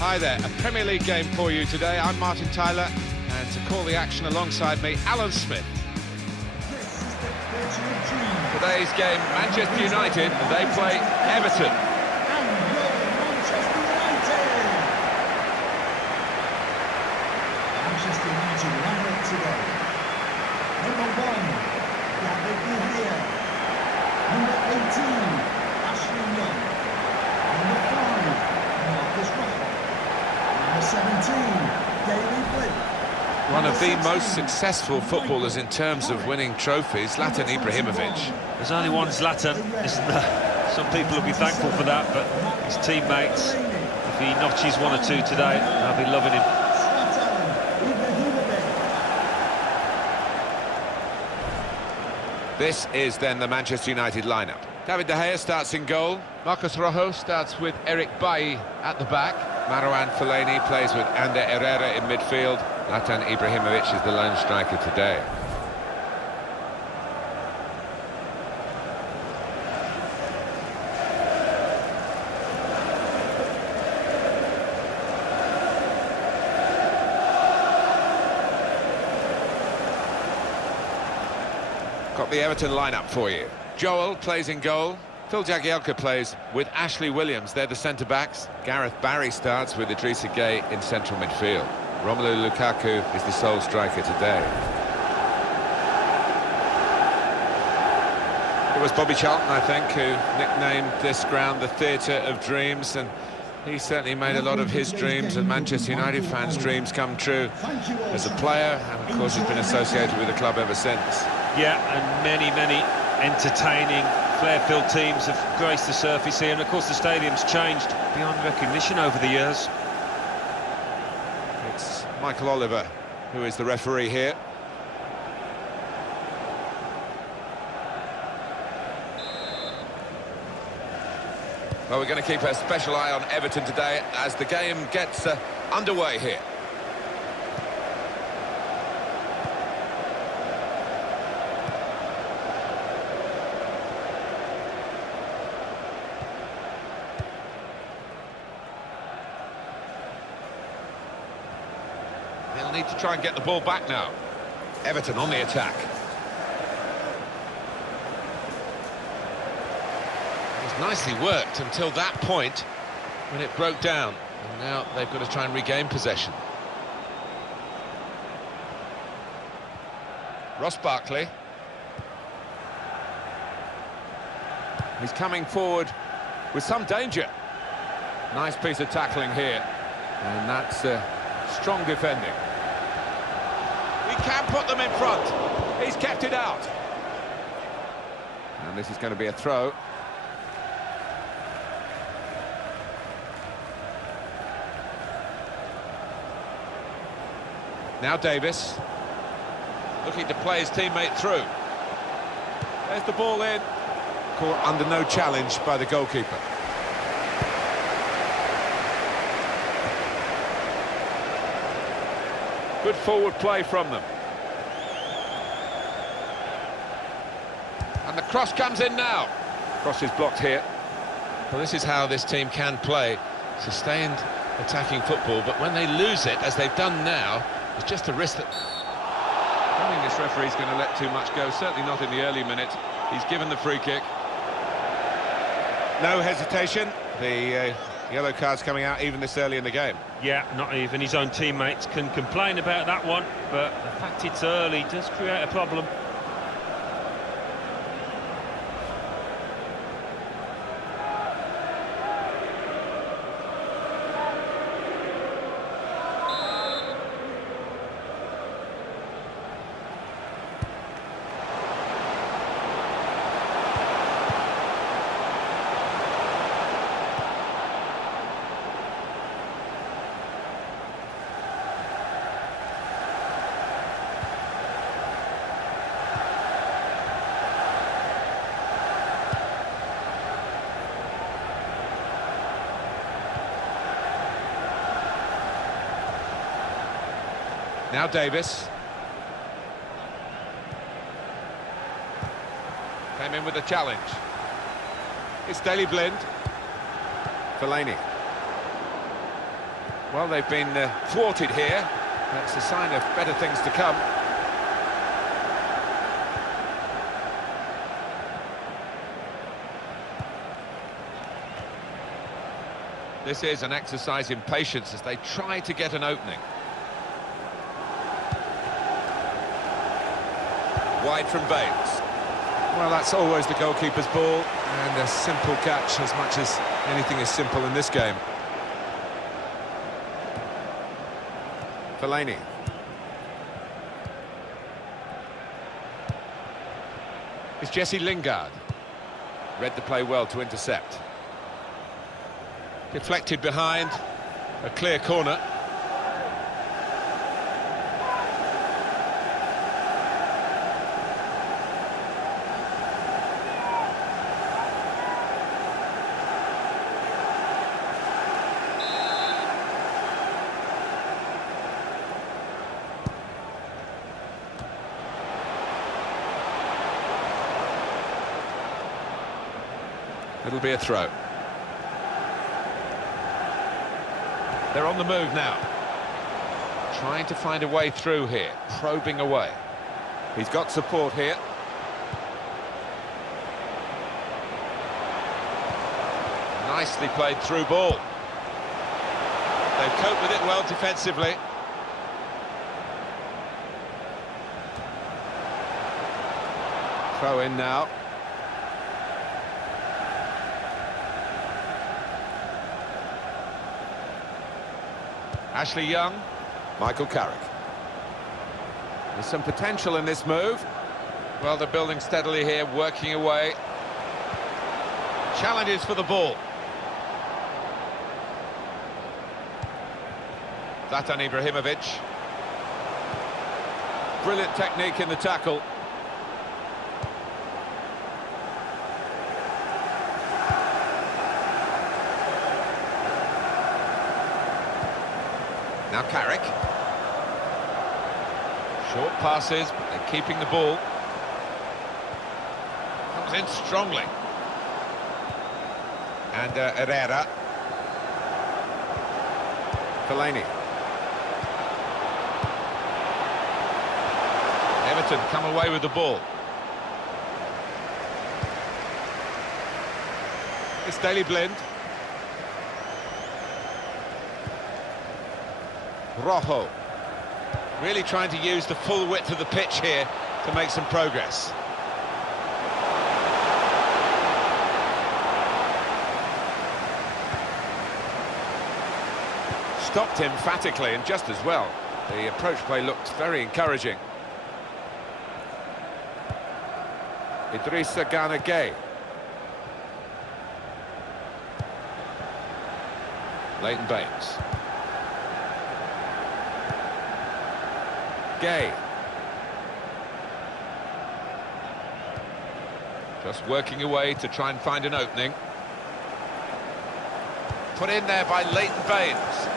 Hi there, a Premier League game for you today. I'm Martin Tyler, and to call the action alongside me, Alan Smith. Today's game, Manchester United, they play Everton. Manchester United lineup today. Number 1, David De Gea. Number 18, Ashley Young. Number 5, Marcus Rashford. Number 17, Daley Blind. One of the most successful footballers in terms of winning trophies, Zlatan Ibrahimovic. There's only one Zlatan, isn't there? Some people will be thankful for that, but his teammates, if he notches 1 or 2 today, they'll be loving him. This is then the Manchester United lineup. David De Gea starts in goal. Marcos Rojo starts with Eric Bailly at the back. Marouane Fellaini plays with Ander Herrera in midfield. Zlatan Ibrahimovic is the lone striker today. Got the Everton lineup for you. Joel plays in goal. Phil Jagielka plays with Ashley Williams. They're the centre-backs. Gareth Barry starts with Idrissa Gueye in central midfield. Romelu Lukaku is the sole striker today. It was Bobby Charlton, I think, who nicknamed this ground the Theatre of Dreams, and he certainly made a lot of his dreams and Manchester United fans' dreams come true as a player, and of course he's been associated with the club ever since. Yeah, and many entertaining, flair-filled teams have graced the surface here, and of course the stadium's changed beyond recognition over the years. It's Michael Oliver who is the referee here. Well, we're going to keep a special eye on Everton today as the game gets underway here. They'll need to try and get the ball back now. Everton on the attack. It was nicely worked until that point when it broke down. And now they've got to try and regain possession. Ross Barkley. He's coming forward with some danger. Nice piece of tackling here. And that's strong defending. He can put them in front. He's kept it out. And this is going to be a throw. Now Davis. Looking to play his teammate through. There's the ball in. Caught under no challenge by the goalkeeper. Good forward play from them. And the cross comes in now. Cross is blocked here. Well, this is how this team can play. Sustained attacking football, but when they lose it, as they've done now, it's just a risk that... I don't think this referee's going to let too much go, certainly not in the early minutes. He's given the free kick. No hesitation. The yellow card's coming out even this early in the game. Yeah, not even his own teammates can complain about that one, but the fact it's early does create a problem. Now Davis. Came in with a challenge. It's Daley Blind. Fellaini. Well, they've been thwarted here. That's a sign of better things to come. This is an exercise in patience as they try to get an opening. Wide from Baines. Well, that's always the goalkeeper's ball, and a simple catch as much as anything is simple in this game. Fellaini. It's Jesse Lingard. Read the play well to intercept. Deflected behind. A clear corner. It'll be a throw. They're on the move now. Trying to find a way through here, probing away. He's got support here. Nicely played through ball. They've coped with it well defensively. Throw in now. Ashley Young. Michael Carrick. There's some potential in this move. Well, they're building steadily here, working away. Challenges for the ball. Zlatan Ibrahimovic. Brilliant technique in the tackle. Now Carrick. Short passes, but they're keeping the ball. Comes in strongly. And Herrera. Fellaini. Everton come away with the ball. It's Daley Blind. Rojo. Really trying to use the full width of the pitch here to make some progress. Stopped emphatically and just as well. The approach play looked very encouraging. Idrissa Gana Gueye. Leighton Baines. Gueye. Just working away to try and find an opening. Put in there by Leighton Baines.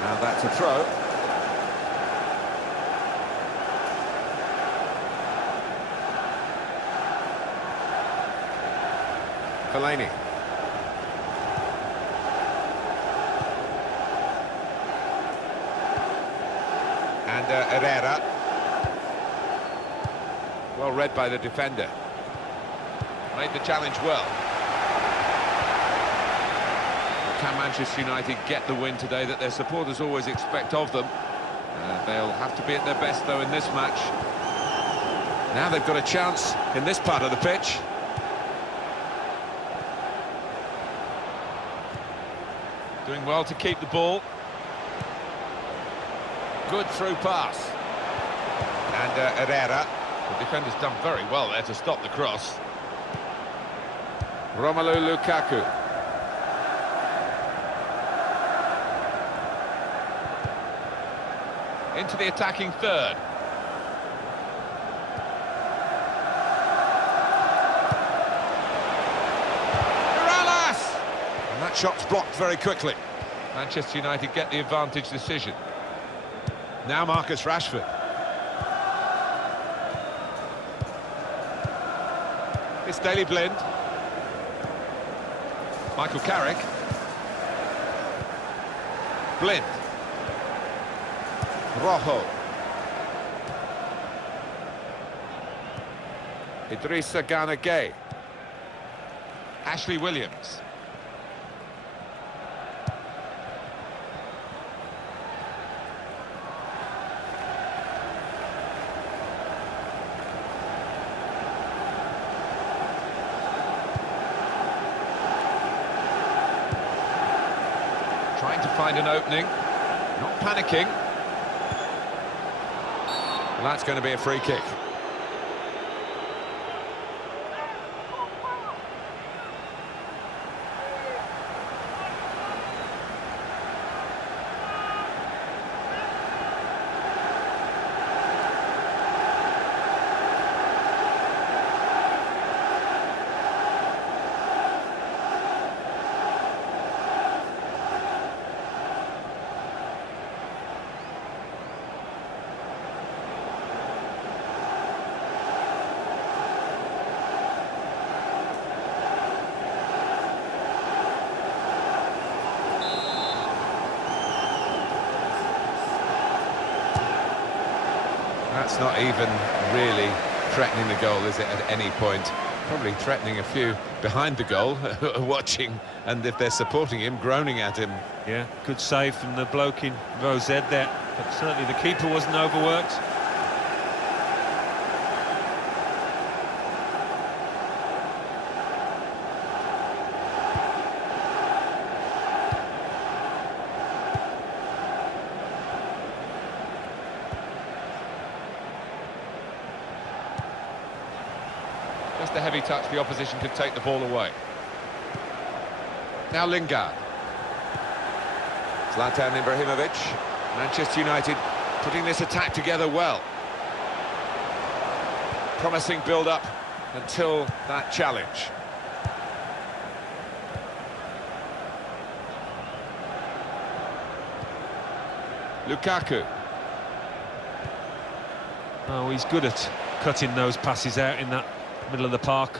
Now that's a throw. Fellaini. And Herrera. Well read by the defender. Made the challenge well. Can Manchester United get the win today that their supporters always expect of them? They'll have to be at their best, though, in this match. Now they've got a chance in this part of the pitch. Doing well to keep the ball. Good through pass. And Herrera. The defender's done very well there to stop the cross. Romelu Lukaku. Into the attacking third. Morales! And that shot's blocked very quickly. Manchester United get the advantage decision. Now Marcus Rashford. It's Daley Blind. Michael Carrick. Blind. Rojo. Idrissa Gana Gueye. Ashley Williams. Trying to find an opening, not panicking. And that's going to be a free kick. That's not even really threatening the goal, is it, at any point? Probably threatening a few behind the goal, watching, and if they're supporting him, groaning at him. Yeah, good save from the bloke in row Z there, but certainly the keeper wasn't overworked. Just a heavy touch, the opposition could take the ball away. Now Lingard. Zlatan Ibrahimovic. Manchester United putting this attack together well. Promising build-up until that challenge. Lukaku. Oh, he's good at cutting those passes out in that middle of the park.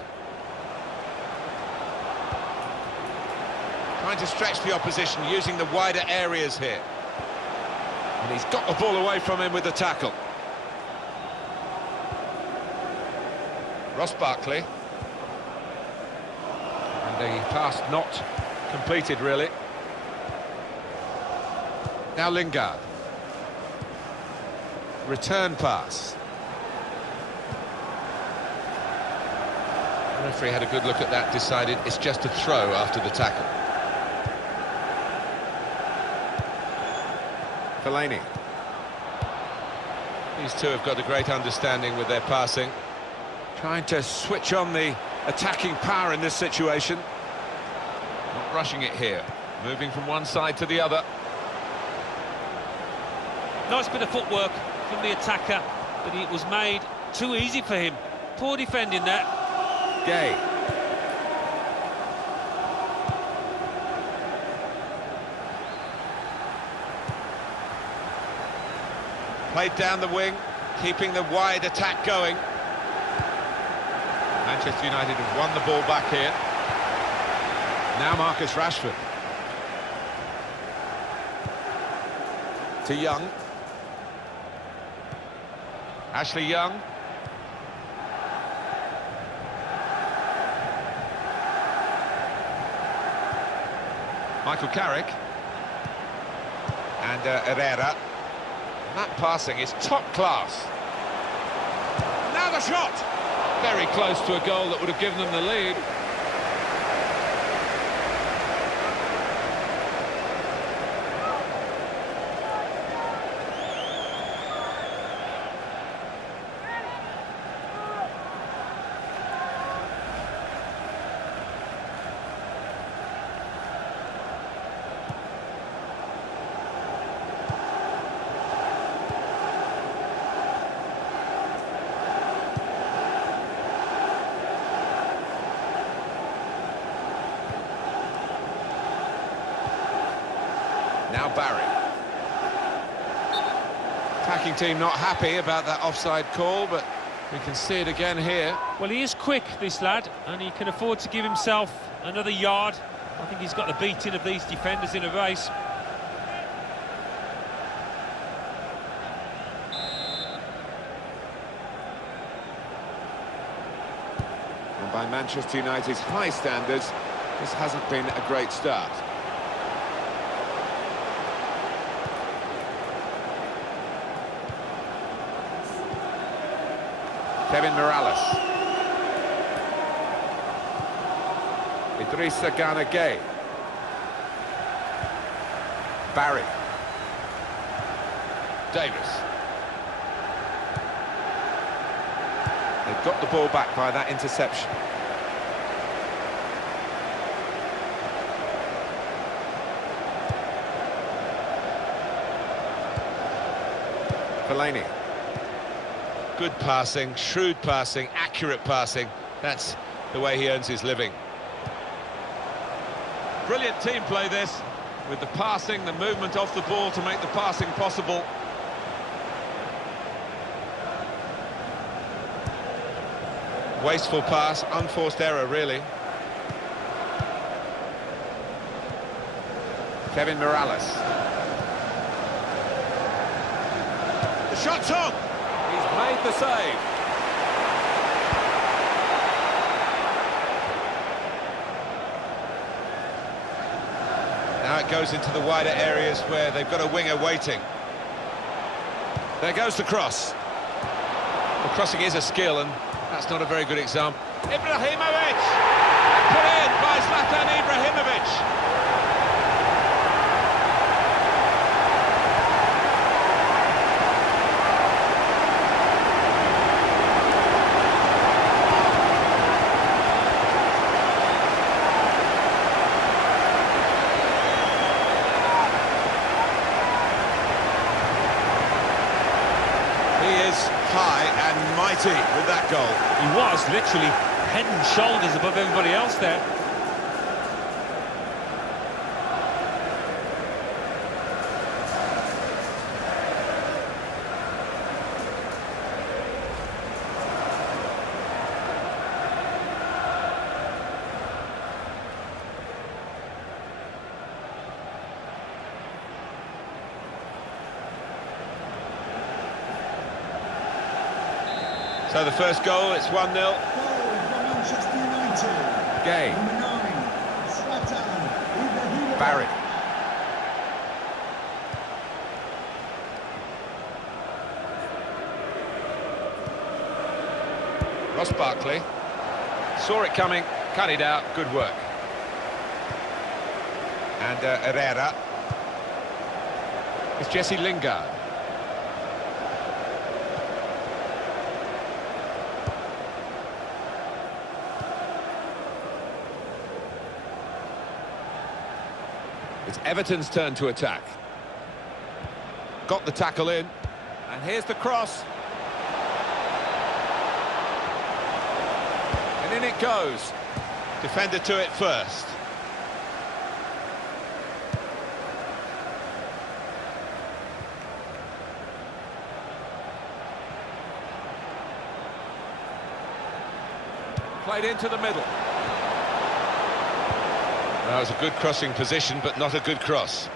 Trying to stretch the opposition, using the wider areas here. And he's got the ball away from him with the tackle. Ross Barkley. And the pass not completed, really. Now Lingard. Return pass. The referee had a good look at that, decided it's just a throw after the tackle. Fellaini. These two have got a great understanding with their passing. Trying to switch on the attacking power in this situation. Not rushing it here. Moving from one side to the other. Nice bit of footwork from the attacker, but it was made too easy for him. Poor defending there. Gueye. Played down the wing, keeping the wide attack going. Manchester United have won the ball back here. Now Marcus Rashford. To Young. Ashley Young. Michael Carrick. And Herrera. That passing is top class. Now the shot! Very close to a goal that would have given them the lead. Now Barry. Attacking team not happy about that offside call, but we can see it again here. Well, he is quick, this lad, and he can afford to give himself another yard. I think he's got the beating of these defenders in a race. by Manchester United's high standards, this hasn't been a great start. Kevin Morales. Idrissa Gana Gueye. Barry. Davis. They've got the ball back by that interception. Fellaini. Good passing, shrewd passing, accurate passing. That's the way he earns his living. Brilliant team play this, with the passing, the movement off the ball to make the passing possible. Wasteful pass, unforced error, really. Kevin Morales. The shot's on! He's made the save. Now it goes into the wider areas where they've got a winger waiting. There goes the cross. Well, crossing is a skill, and that's not a very good example. Ibrahimovic! Put in by Zlatan Ibrahimovic! High and mighty with that goal. He was literally head and shoulders above everybody else there. So the first goal, it's 1-0. Goal for Manchester United. Gueye. Number 9, Zlatan Ibrahimovic. Barry. Ross Barkley saw it coming, cut it out, good work. And Herrera. It's Jesse Lingard. It's Everton's turn to attack. Got the tackle in. And here's the cross. And in it goes. Defender to it first. Played into the middle. That was a good crossing position, but not a good cross.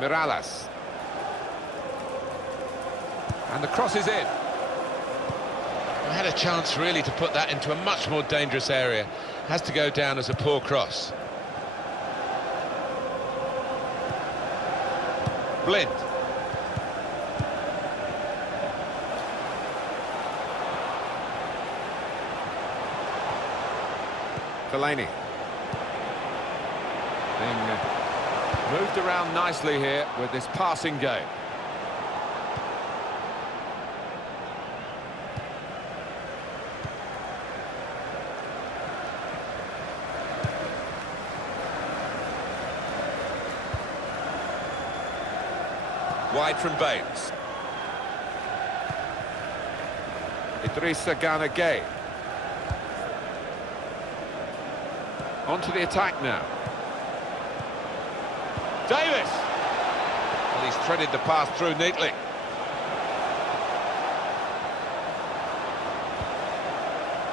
Morales. And the cross is in. They had a chance really to put that into a much more dangerous area. Has to go down as a poor cross. Blind. Fellaini. Being moved around nicely here with this passing game. Wide from Baines. Idrissa Gana Gueye. On to the attack now. Davis! Well, he's threaded the pass through neatly.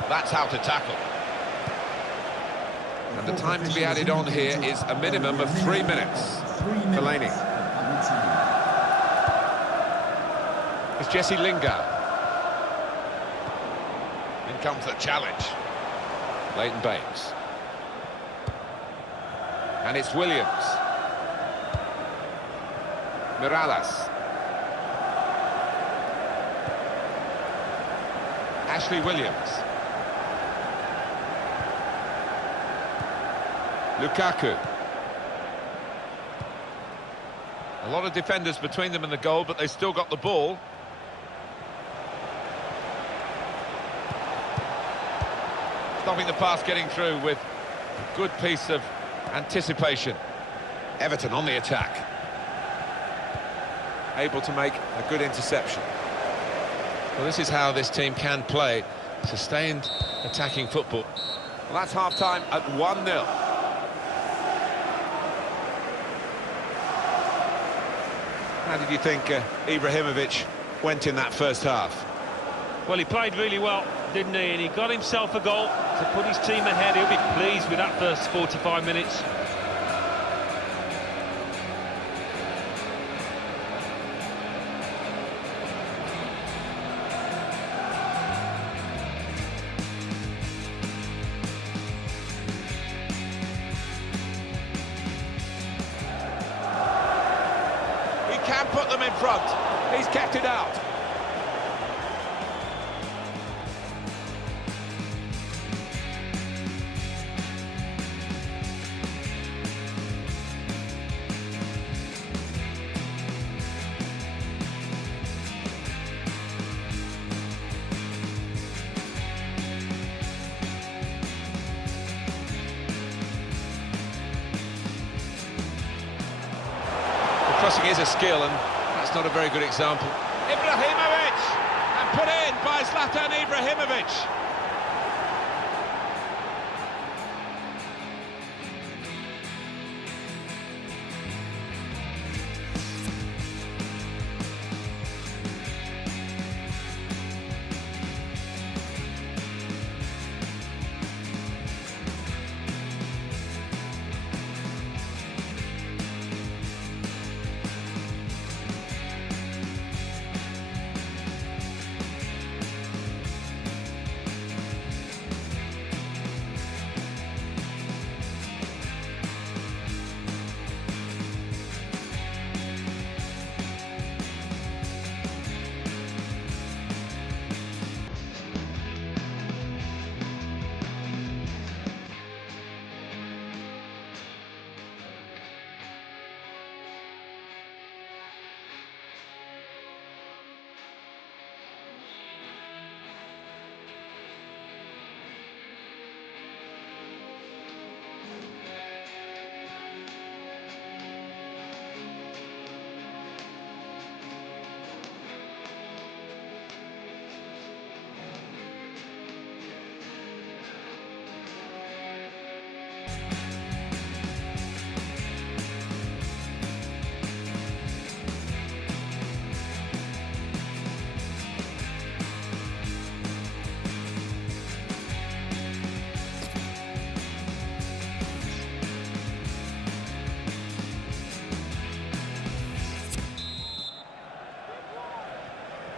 That's how to tackle. And the time to be added on here is a minimum of 3 minutes. Fellaini. It's Jesse Lingard. In comes the challenge. Leighton Baines. And it's Williams. Mirallas. Ashley Williams. Lukaku. A lot of defenders between them and the goal, but they still got the ball. Stopping the pass getting through with a good piece of anticipation. Everton on the attack. Able to make a good interception. Well, this is how this team can play. Sustained attacking football. Well, that's half-time at 1-0. How did you think Ibrahimovic went in that first half? Well, he played really well, didn't he? And he got himself a goal to put his team ahead. He'll be pleased with that first 45 minutes. He can put them in front. He's kept it out. Crossing is a skill, and that's not a very good example. Ibrahimovic! And put in by Zlatan Ibrahimovic.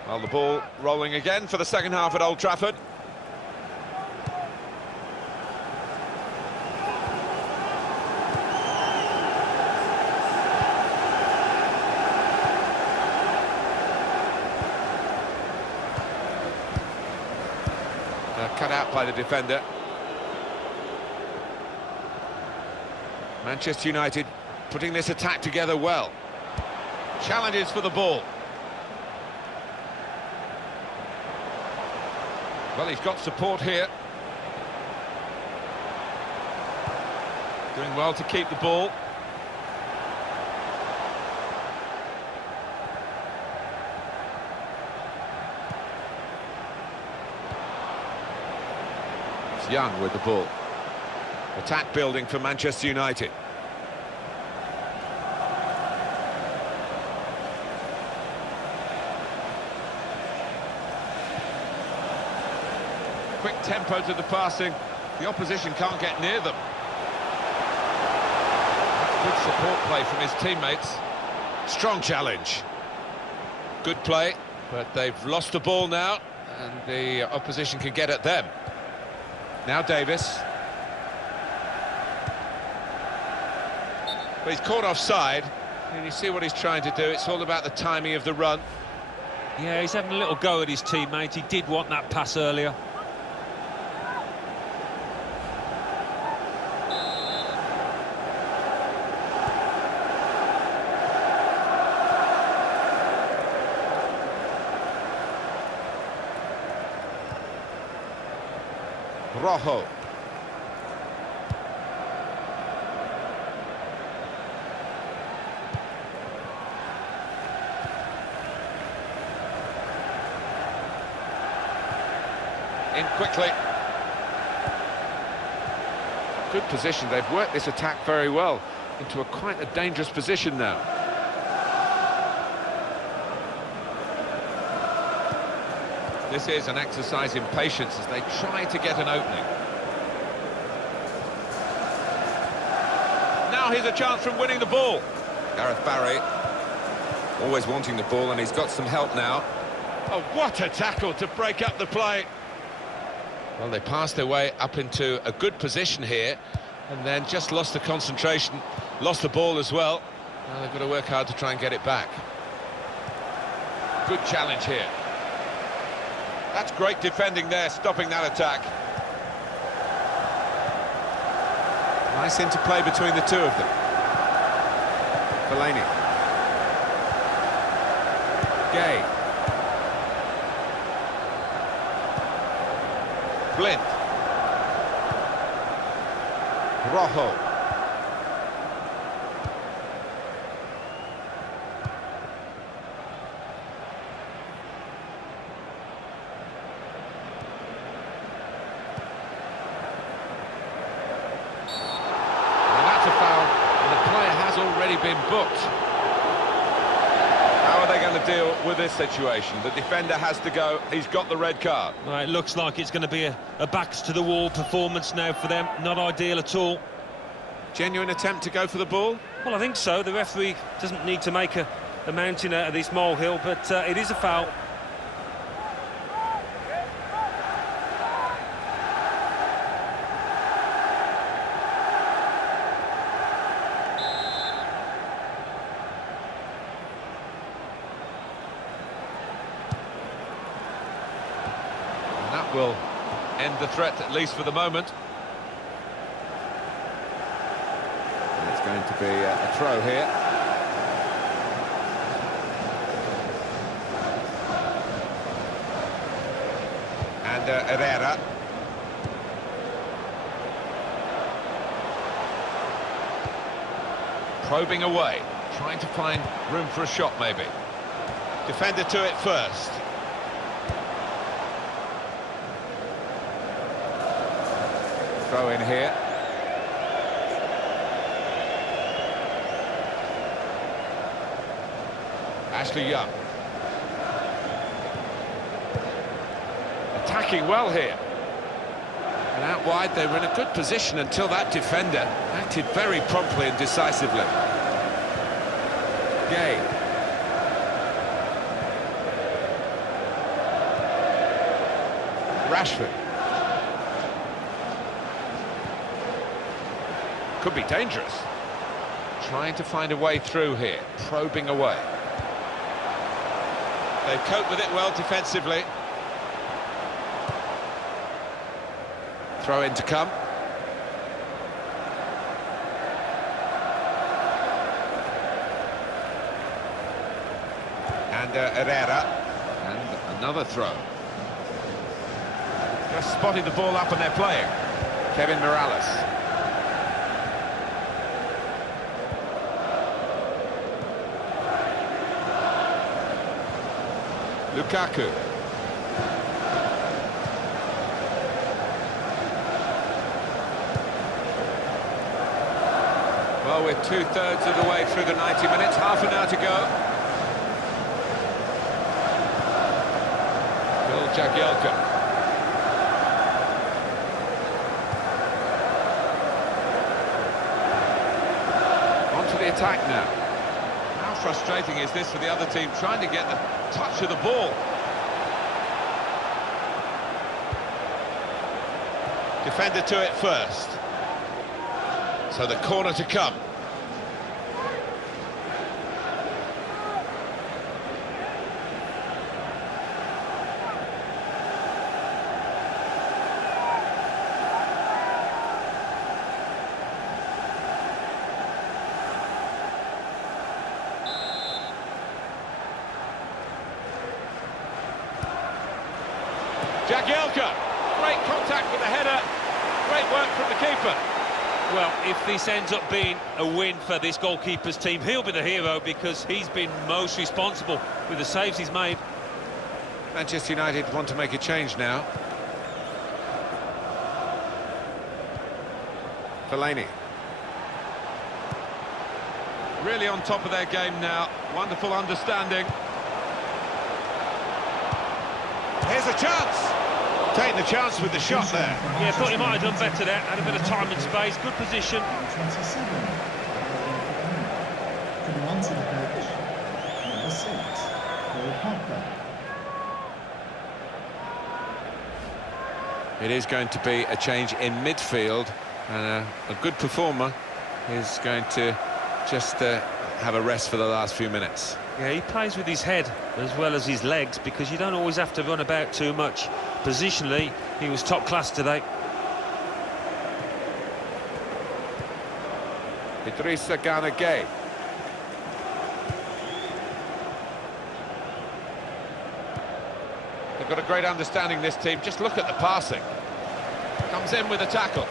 Well, the ball rolling again for the second half at Old Trafford. Cut out by the defender. Manchester United putting this attack together well. Challenges for the ball. Well, he's got support here. Doing well to keep the ball. It's Young with the ball. Attack building for Manchester United. Quick tempo to the passing. The opposition can't get near them. That's good support play from his teammates. Strong challenge. Good play. But they've lost the ball now, and the opposition can get at them. Now Davis. But he's caught offside, and you see what he's trying to do. It's all about the timing of the run. Yeah, he's having a little go at his teammate. He did want that pass earlier. Rojo. In quickly. Good position. They've worked this attack very well into quite a dangerous position now. This is an exercise in patience as they try to get an opening. Now here's a chance from winning the ball. Gareth Barry, always wanting the ball, and he's got some help now. Oh, what a tackle to break up the play. Well, they passed their way up into a good position here, and then just lost the concentration, lost the ball as well. Now they've got to work hard to try and get it back. Good challenge here. That's great defending there, stopping that attack. Nice interplay between the two of them. Fellaini. Gay. Blind. Rojo. Been booked. How are they going to deal with this situation? The defender has to go. He's got the red card. Well, it looks like it's going to be a backs-to-the-wall performance now for them. Not ideal at all. Genuine attempt to go for the ball? Well, I think so. The referee doesn't need to make a mountain out of this molehill, but it is a foul. Will end the threat, at least for the moment. And it's going to be a throw here. And Herrera. Probing away, trying to find room for a shot maybe. Defender to it first. Throw in here. Ashley Young. Attacking well here. And out wide they were in a good position until that defender acted very promptly and decisively. Gay. Rashford. Could be dangerous. Trying to find a way through here, probing away. They've coped with it well defensively. Throw in to come. And Herrera. And another throw. Just spotting the ball up and they're playing. Kevin Morales. Lukaku. Well, we're 2/3 of the way through the 90 minutes, half an hour to go. Bill Jagielka. On to the attack now. How frustrating is this for the other team, trying to get the touch of the ball. Defender to it first. So the corner to come. Jagielka, great contact with the header, great work from the keeper. Well, if this ends up being a win for this goalkeeper's team, he'll be the hero because he's been most responsible with the saves he's made. Manchester United want to make a change now. Fellaini. Really on top of their game now, wonderful understanding. Here's a chance. Taking the chance with the shot there. Yeah, thought he might have done better there. Had a bit of time and space, good position. 27. Coming onto the pitch, number 6, Hotspur. It is going to be a change in midfield, and a good performer is going to just have a rest for the last few minutes. Yeah, he plays with his head as well as his legs because you don't always have to run about too much. Positionally, he was top class today. Idrissa Gana Gueye. They've got a great understanding, this team. Just look at the passing. Comes in with a tackle.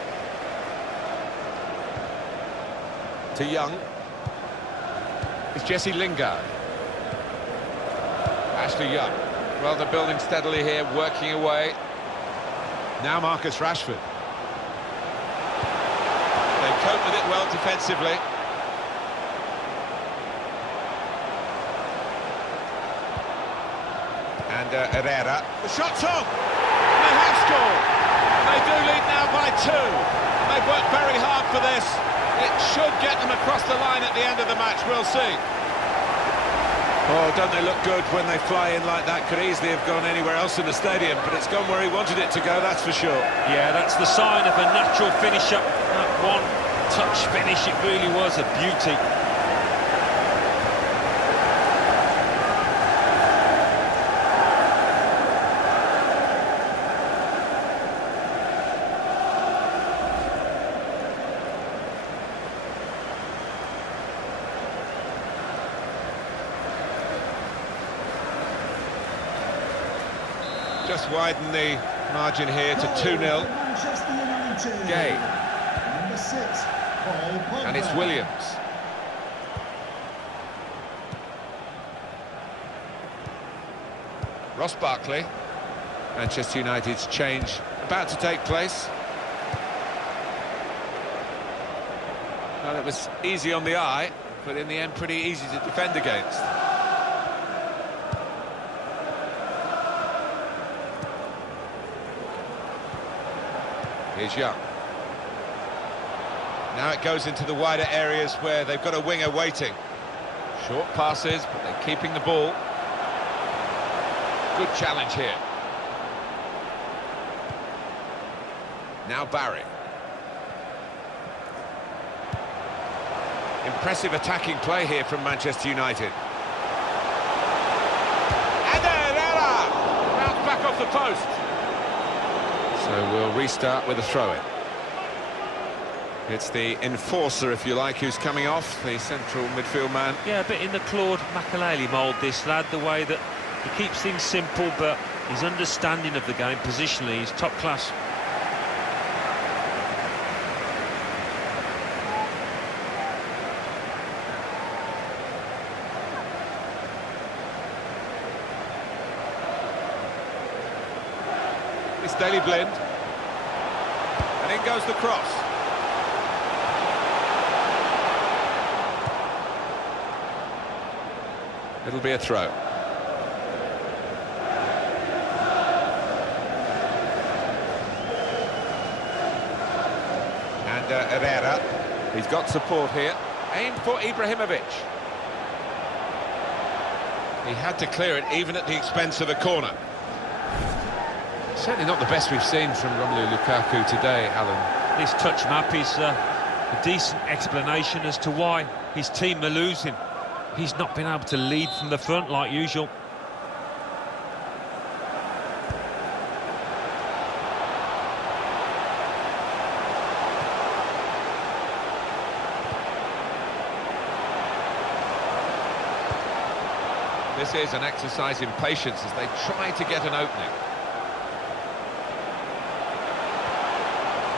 To Young. It's Jesse Lingard. Ashley Young. Well, they're building steadily here, working away. Now Marcus Rashford. They cope with it well defensively. And Herrera. The shot's on! And they have scored! They do lead now by 2. They've worked very hard for this. It should get them across the line at the end of the match, we'll see. Oh, don't they look good when they fly in like that? Could easily have gone anywhere else in the stadium, but it's gone where he wanted it to go, that's for sure. Yeah, that's the sign of a natural finisher. That one-touch finish, it really was a beauty. Just widen the margin here to 2-0. Manchester United. Gueye. Number 6, Paul. And it's Williams. Ross Barkley. Manchester United's change about to take place. Well, it was easy on the eye, but in the end pretty easy to defend against. Here's Young. Now it goes into the wider areas where they've got a winger waiting. Short passes, but they're keeping the ball. Good challenge here. Now Barry. Impressive attacking play here from Manchester United. And Herrera! Bounced back off the post. So we'll restart with a throw-in. It's the enforcer, if you like, who's coming off, the central midfield man. Yeah, a bit in the Claude Makelele mould, this lad, the way that he keeps things simple, but his understanding of the game positionally is top class. It's Daley Blind. And in goes the cross. It'll be a throw. And Herrera. He's got support here. Aim for Ibrahimovic. He had to clear it, even at the expense of a corner. Certainly not the best we've seen from Romelu Lukaku today, Alan. This touch map is a decent explanation as to why his team are losing. He's not been able to lead from the front like usual. This is an exercise in patience as they try to get an opening.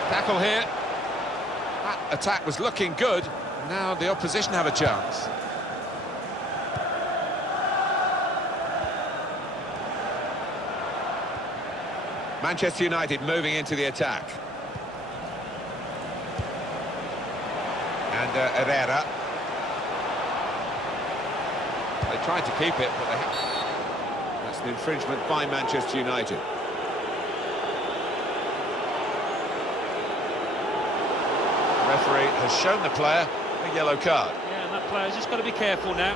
Tackle here. That attack was looking good. Now the opposition have a chance. Manchester United moving into the attack. And Herrera. They tried to keep it, but that's an infringement by Manchester United. The referee has shown the player a yellow card. Yeah, and that player's just got to be careful now.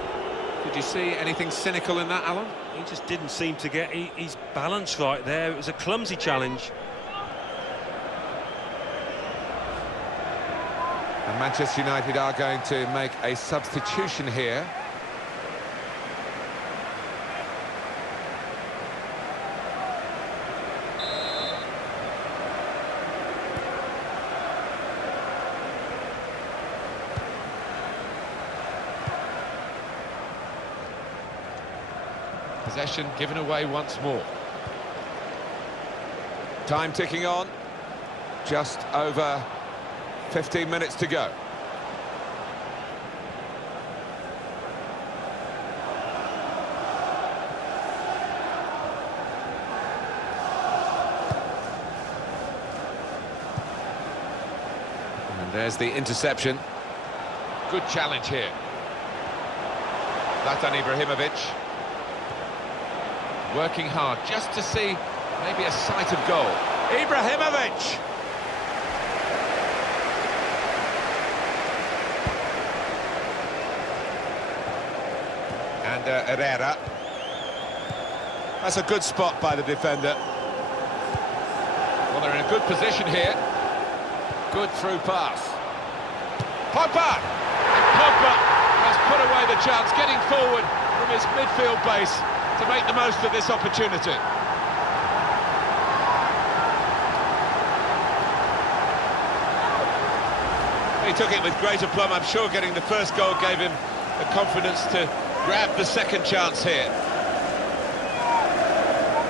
Did you see anything cynical in that, Alan? He just didn't seem to get his balance right there. It was a clumsy challenge. And Manchester United are going to make a substitution here. Possession given away once more. Time ticking on. Just over 15 minutes to go. And there's the interception. Good challenge here. Zlatan Ibrahimovic. Working hard just to see maybe a sight of goal. Ibrahimovic! And Herrera. That's a good spot by the defender. Well, they're in a good position here. Good through pass. Pogba! And Pogba has put away the chance, getting forward from his midfield base to make the most of this opportunity. He took it with great aplomb. I'm sure getting the first goal gave him the confidence to grab the second chance here.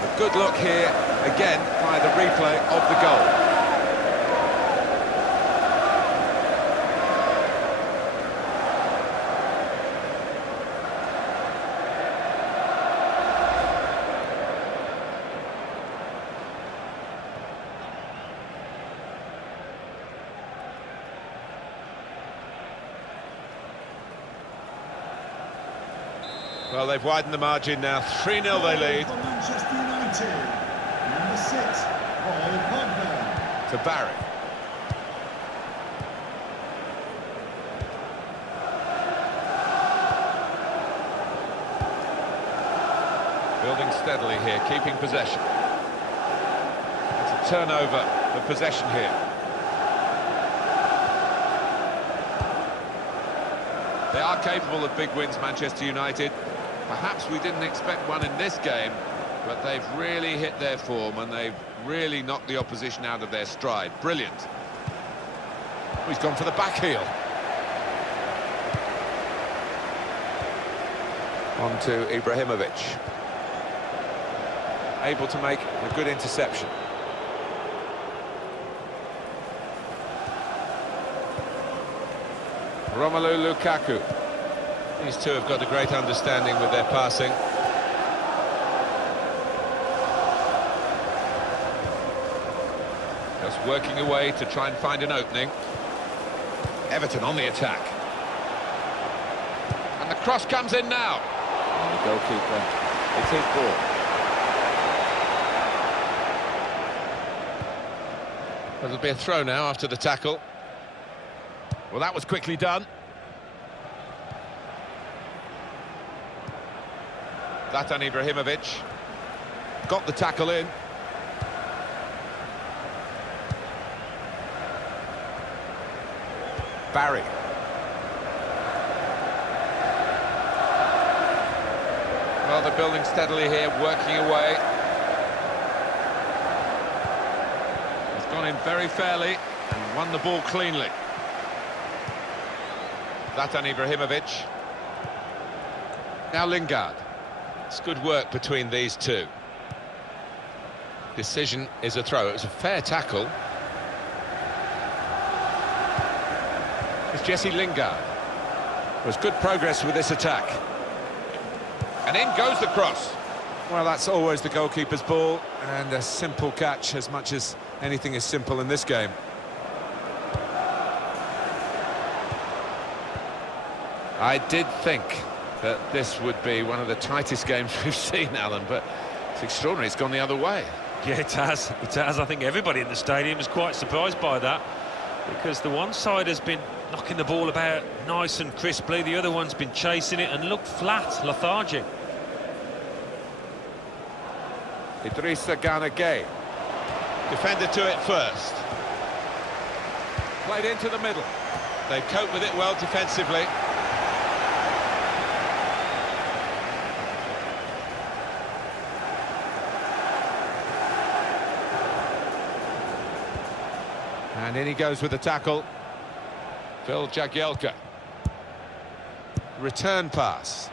A good look here, again, by the replay of the goal. Well, they've widened the margin now. 3-0 they lead. For Manchester United, number 6, Paul Pogba. To Barry. Building steadily here, keeping possession. It's a turnover of possession here. They are capable of big wins, Manchester United. Perhaps we didn't expect one in this game, but they've really hit their form and they've really knocked the opposition out of their stride. Brilliant. He's gone for the back heel. On to Ibrahimovic. Able to make a good interception. Romelu Lukaku. These two have got a great understanding with their passing. Just working away to try and find an opening. Everton on the attack. And the cross comes in now. And the goalkeeper, it's his ball. It'll be a throw now after the tackle. Well, that was quickly done. Zlatan Ibrahimovic got the tackle in. Barry. Well, they're building steadily here, working away. He's gone in very fairly and won the ball cleanly. Zlatan Ibrahimovic. Now Lingard. It's good work between these two. Decision is a throw. It was a fair tackle. It's Jesse Lingard. There's good progress with this attack. And in goes the cross. Well, that's always the goalkeeper's ball, and a simple catch, as much as anything is simple in this game. I did think that this would be one of the tightest games we've seen, Alan, but it's extraordinary. It's gone the other way. Yeah, it has. It has. I think everybody in the stadium is quite surprised by that, because the one side has been knocking the ball about nice and crisply, the other one's been chasing it and looked flat, lethargic. Idrissa Gana Gueye. Defender to it first. Played into the middle. They cope with it well defensively. And in he goes with the tackle. Phil Jagielka. Return pass.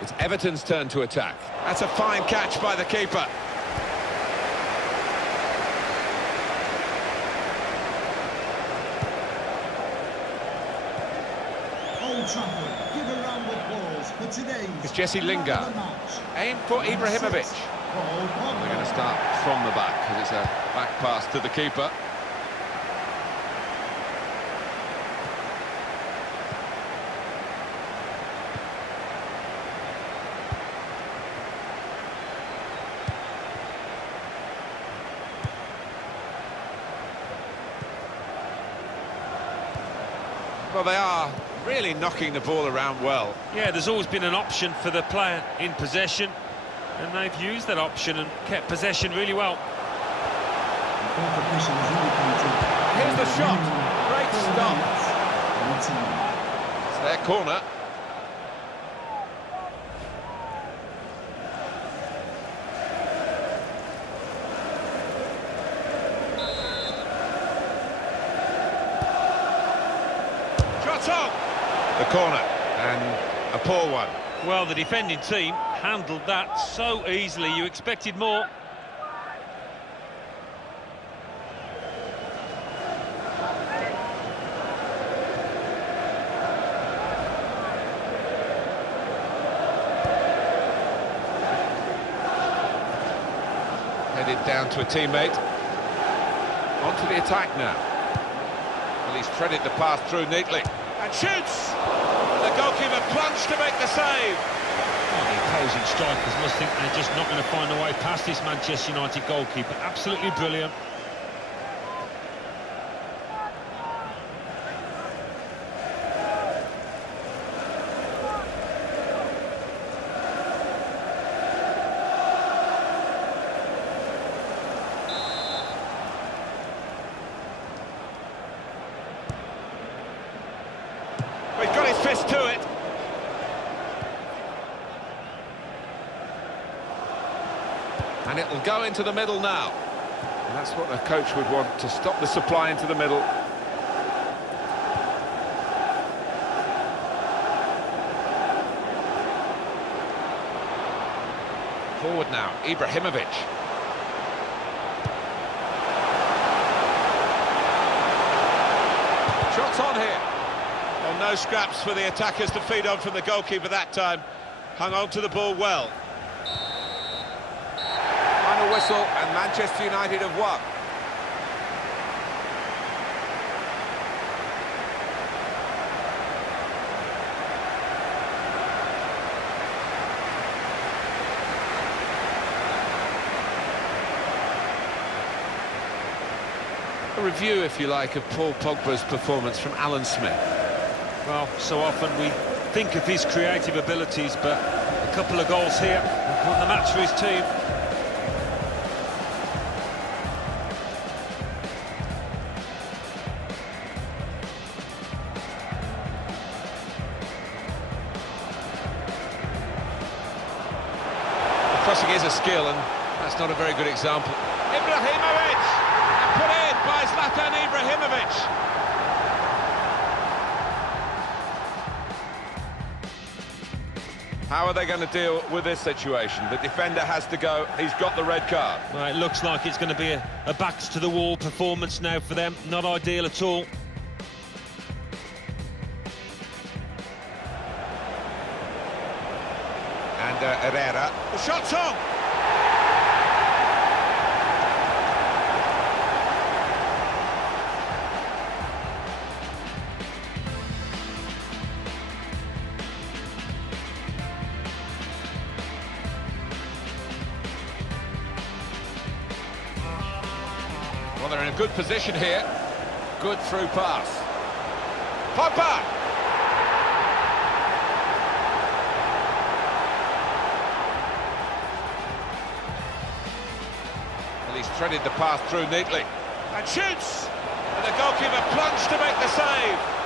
It's Everton's turn to attack. That's a fine catch by the keeper. Old Trafford, give a round of applause for today's... It's Jesse Lingard. Aim for Ibrahimovic. They're going to start from the back because it's a back pass to the keeper. Well, they are really knocking the ball around well. Yeah, there's always been an option for the player in possession, and they've used that option and kept possession really well. Here's the shot. Great stop. It's their corner. The corner, and a poor one. Well, the defending team handled that so easily, you expected more. Headed down to a teammate. On to the attack now. Well, he's threaded the pass through neatly. And shoots! The goalkeeper plunged to make the save. Well, the opposing strikers must think they're just not going to find a way past this Manchester United goalkeeper. Absolutely brilliant. He's got his fist to it. And it'll go into the middle now. And that's what the coach would want, to stop the supply into the middle. Forward now, Ibrahimovic. Shots on here. Well, no scraps for the attackers to feed on from the goalkeeper that time. Hung on to the ball well. Final whistle, and Manchester United have won. A review, if you like, of Paul Pogba's performance from Alan Smith. Well, so often we think of his creative abilities, but the a couple of goals here and won the match for his team. Crossing is a skill, and that's not a very good example. Ibrahimovic! And put in by Zlatan Ibrahimovic! How are they going to deal with this situation? The defender has to go. He's got the red card. Well, it looks like it's going to be a backs-to-the-wall performance now for them. Not ideal at all. And Herrera. The shot's on! Well, they're in a good position here. Good through pass. Pogba! Well, he's threaded the path through neatly. And shoots! And the goalkeeper plunged to make the save.